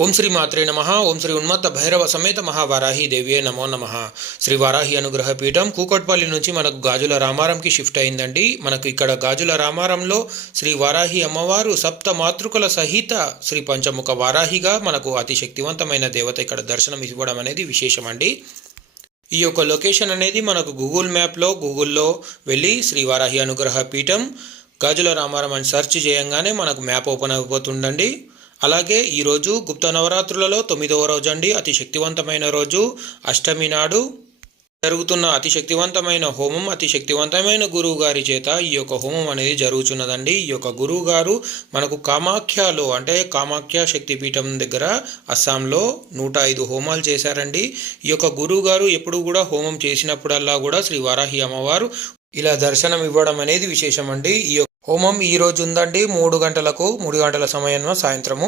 ఓం శ్రీ మాత్రే నమః. ఓం శ్రీ ఉన్మత్త భైరవ సమేత మహావారాహి దేవ్యే నమో నమః. శ్రీ వారాహి అనుగ్రహ పీఠం కూకట్పల్లి నుంచి మనకు గాజుల రామారంకి షిఫ్ట్ అయిందండి. మనకు ఇక్కడ గాజుల రామారంలో శ్రీ వారాహి అమ్మవారు సప్త మాతృకల సహిత శ్రీ పంచముఖ వారాహిగా మనకు అతి శక్తివంతమైన దేవత ఇక్కడ దర్శనం ఇవ్వడం అనేది విశేషమండి. ఈ యొక్క లొకేషన్ అనేది మనకు గూగుల్లో వెళ్ళి శ్రీ వారాహి అనుగ్రహ పీఠం గాజుల రామారం అని సెర్చ్ చేయంగానే మనకు మ్యాప్ ఓపెన్ అయిపోతుందండి. అలాగే ఈరోజు గుప్త నవరాత్రులలో 9వ రోజు అండి. అతి శక్తివంతమైన రోజు అష్టమి నాడు జరుగుతున్న అతి శక్తివంతమైన హోమం, అతి శక్తివంతమైన గురువు గారి చేత ఈ యొక్క హోమం అనేది జరుగుతున్నదండి. ఈ యొక్క గురువు గారు మనకు కామాఖ్యలో అంటే కామాఖ్య శక్తిపీఠం దగ్గర అస్సాంలో 105 హోమాలు చేశారండి. ఈ యొక్క గురువు గారు ఎప్పుడు కూడా హోమం చేసినప్పుడల్లా కూడా శ్రీ వారాహి అమ్మవారు ఇలా దర్శనం ఇవ్వడం అనేది విశేషం అండి. ఈ హోమం ఈ రోజు ఉందండి 3 గంటల సమయంలో సాయంత్రము.